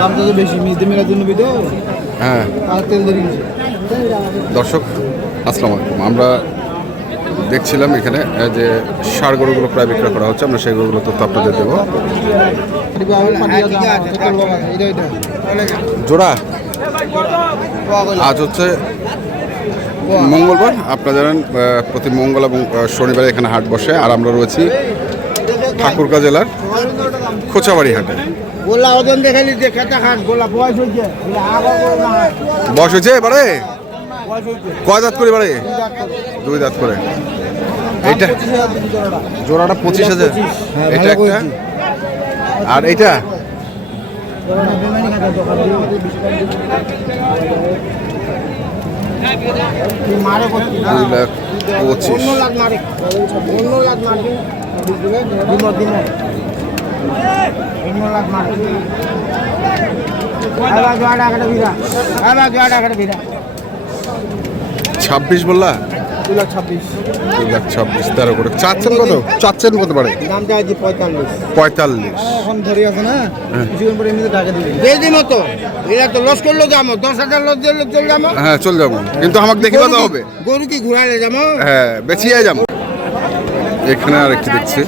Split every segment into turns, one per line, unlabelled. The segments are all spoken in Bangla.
দামটা তো বেশি মিজতে মেলার জন্য তো
হ্যাঁ।
আর তেল ধরে
দর্শক আসসালামু আলাইকুম। আমরা দেখছিলাম এখানে যে সার গরুগুলো প্রায় বিক্রয় করা হচ্ছে। আমরা সেই গরুগুলো তথ্য আপনাদের দেবো। জোড়া? আজ হচ্ছে মঙ্গলবার। আপনারা জানেন প্রতি মঙ্গল এবং শনিবারে এখানে হাট বসে। আর আমরা রয়েছি ঠাকুরগাঁ জেলার খোঁচাবাড়ি হাটে।
গোলা ওজন দেখালি যে খেতে খাস গোলা বয়স হয়েছে।
বয়স হয়েছে এবারে? কয় দাঁত করে এবারে? দুই দাঁত করে। এইটা? জোড়াটা পঁচিশ হাজার।
হ্যাঁ,
এটা একটা? আর এইটা? লাখ পঁচিশ। ছাব্বিশ বললা?
দুই লাখ ছাব্বিশ।
দুই লাখ ছাব্বিশ তেরো করে চাচ্ছেন কত? চাচ্ছেন কত পারে
দামটা আছে পঁয়তাল্লিশ।
পঁয়তাল্লিশ।
এখন ধরে আছে না?
হ্যাঁ।
কিছুক্ষণ পরে এমনিতে টাকা দিবি বেশি মতো। এরা তো লস করল যাব দশ হাজার লস দিলে চলে যাব
হ্যাঁ চল যাব। কিন্তু আমাকে দেখে কথা হবে।
গরু কি ঘুরালে যাব
হ্যাঁ বেছিয়ে যাব এখানে আর একটি দেখছি।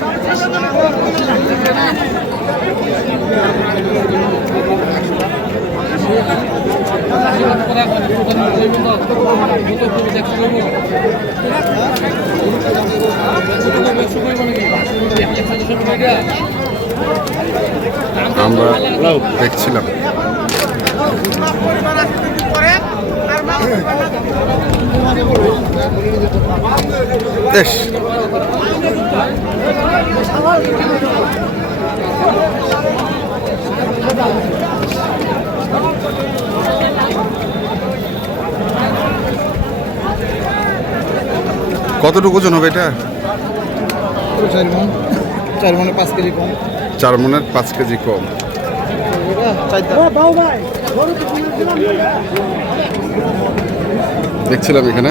আমরা দেখছিলাম। বেশ। কতটুকু ওজন হবে এটা?
চার মন। চার মনে পাঁচ কেজি কম।
চার মনের পাঁচ কেজি কম। দেখছিলাম এখানে।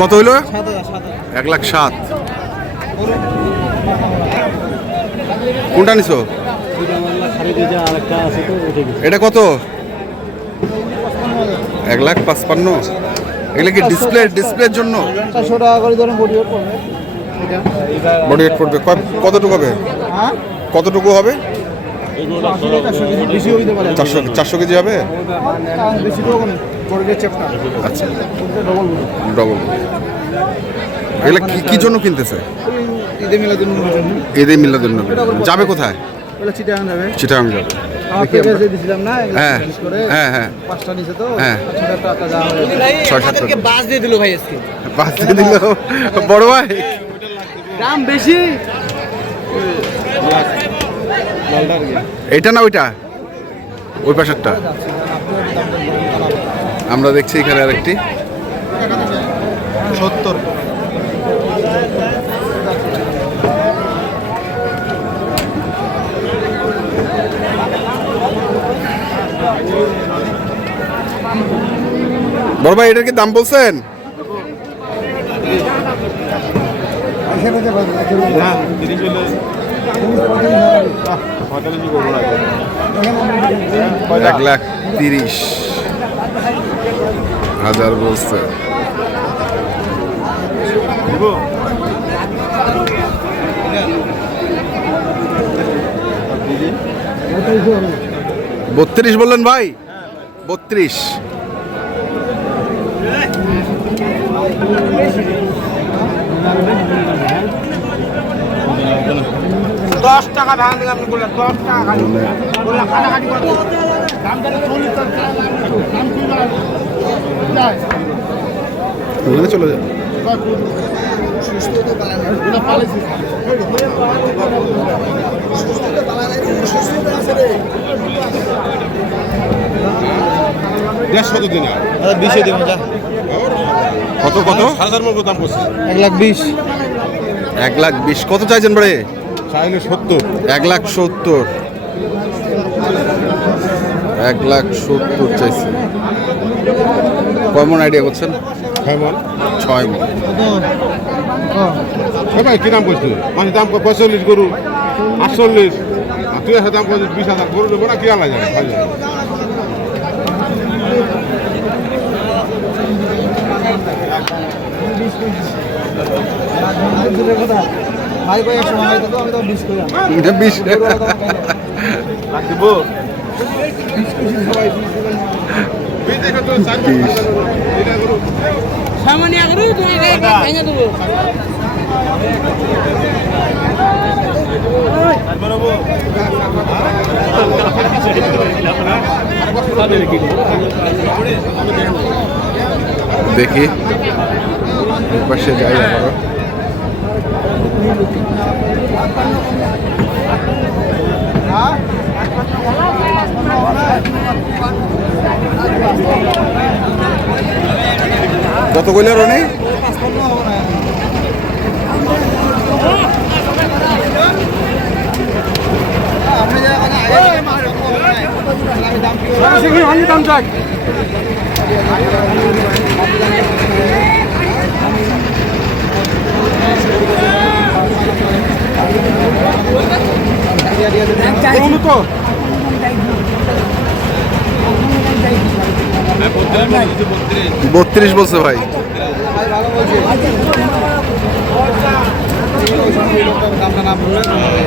কত হইল? এক লাখ সাত। কোনটা নিছো? এটা কত? এক লাখ পাঁচপান্ন। এগুলো কি ডিসপ্লে ডিসপ্লের জন্য?
বডি ওয়েট পড়বে।
কতটুকু হবে?
হ্যাঁ?
কতটুকু হবে?
চারশো
চারশো কেজি হবে?
চেপটা
আচ্ছা।
ডবল
এগুলো কি কি জন্য কিনতেছে?
ঈদে মেলার জন্য
এদের মিল্লাদের নবী। যাবে কোথায়?
যাবে
যাবে। হ্যাঁ হ্যাঁ হ্যাঁ। হ্যাঁ। বড় ভাই।
দাম বেশি?
এইটা না ওইটা? ওই পাশেরটা। আমরা দেখছি এখানে আরেকটি।
সত্তর।
বড় ভাই এটার কি দাম বলছেন? এক লাখ তিরিশ হাজার বলছে। বত্রিশ বললেন ভাই? বত্রিশ।
দশ টাকা ভাঙ দিলাম দশ টাকা খালি। কাটাকাটি জানি চল্লিশ
দেড়শো তো দিন
বিশে দেবো যা।
কত কত?
হাজার মতো দাম করছে।
এক লাখ বিশ।
এক লাখ বিশ। কত চাইছেন ভাই?
চাইলে সত্তর।
এক লাখ সত্তর। এক লাখ সত্তর চাইছে। কমন আইডিয়া করছেন?
কেমন
ছয় মন।
সবাই কি দাম করছে? মানে দাম পঁয়তাল্লিশ গরু। আটচল্লিশ। তুই একটা দাম করছিস বিশ হাজার গরু দেবো না কি আলা যাবে
ভাই ভাই একশো আমি তো বিশ। করে
বিশ
দিব
সামান্য ভেঙে দেবো।
দেখি। পাশে যাই আবারও। কত কইলে রনি? বত্রিশ বলছে ভাই
না বললে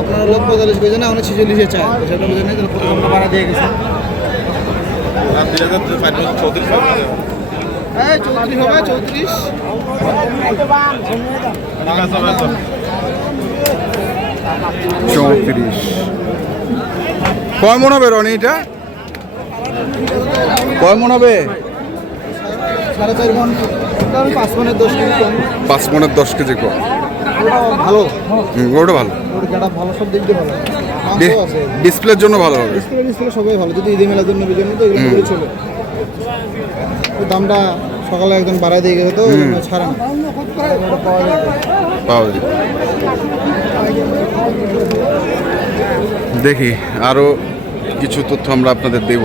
আপনারা লোক পঁয়তাল্লিশ কেজি না অনেক ছেচল্লিশে চায় সেটা বুঝে নেই দামটা দিয়ে গেছে হ্যাঁ চৌত্রিশ। হবে চৌত্রিশ
কয় মন হবে রনি এটা কয় মন হবে
সাড়ে চার ধরুন পাঁচ মনের দশ কেজি কম।
পাঁচ মনের দশ কেজি কম।
ভালো।
ওটা ভালো।
ভালো সব দিক দিয়ে ভালো।
ডিসপ্লের জন্য ভালো হবে।
ডিসপ্লে ডিসপ্লে সবাই ভালো। যদি ঈদে মেলার জন্য জন্য তো এগুলো করে চলে। দামটা সকালে একদম বাড়ায় দিয়ে গেছে তো ওই ছাড়ে না। পাওয়া যায়।
দেখি আরও কিছু তথ্য আমরা আপনাদের দেব।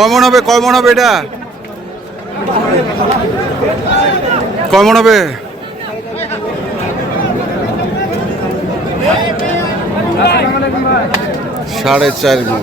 লাখ বত্রিশ
কয় মন হবে, কয় মন হবে এটা? কয় মন হবে? সাড়ে চার মন।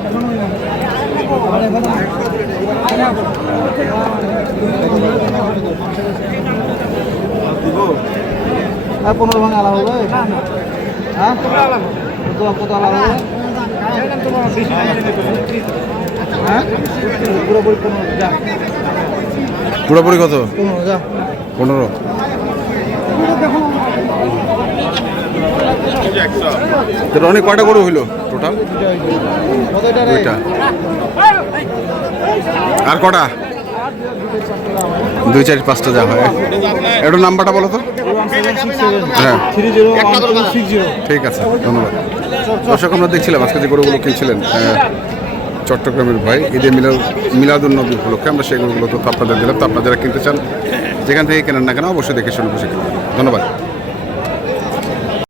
হয়ে পনেরো ভাঙা আলা হবে। হ্যাঁ? কত কত আলা হবে? হ্যাঁ? পুরোপুরি পনেরো যা।
পুরোপুরি কত?
পনেরো যা।
পনেরো। তোর অনেক কয়টা গরু হইল টোটাল আর কটা? দুই, চার, পাঁচটা যা হয়। একটু নাম্বারটা বলো তো। হ্যাঁ। ঠিক আছে, ধন্যবাদ। দর্শক, আমরা দেখছিলাম আজকে যে গরুগুলো কিনছিলেন চট্টগ্রামের ভাই, ঈদে মিলাদ মিলাদুল নবী উপলক্ষে আমরা সেই গরুগুলো তো আপনাদের দিলাম। তো আপনারা যারা কিনতে চান, যেখান থেকে কেনেন না কেন, অবশ্যই দেখে শুনে বসে ধন্যবাদ।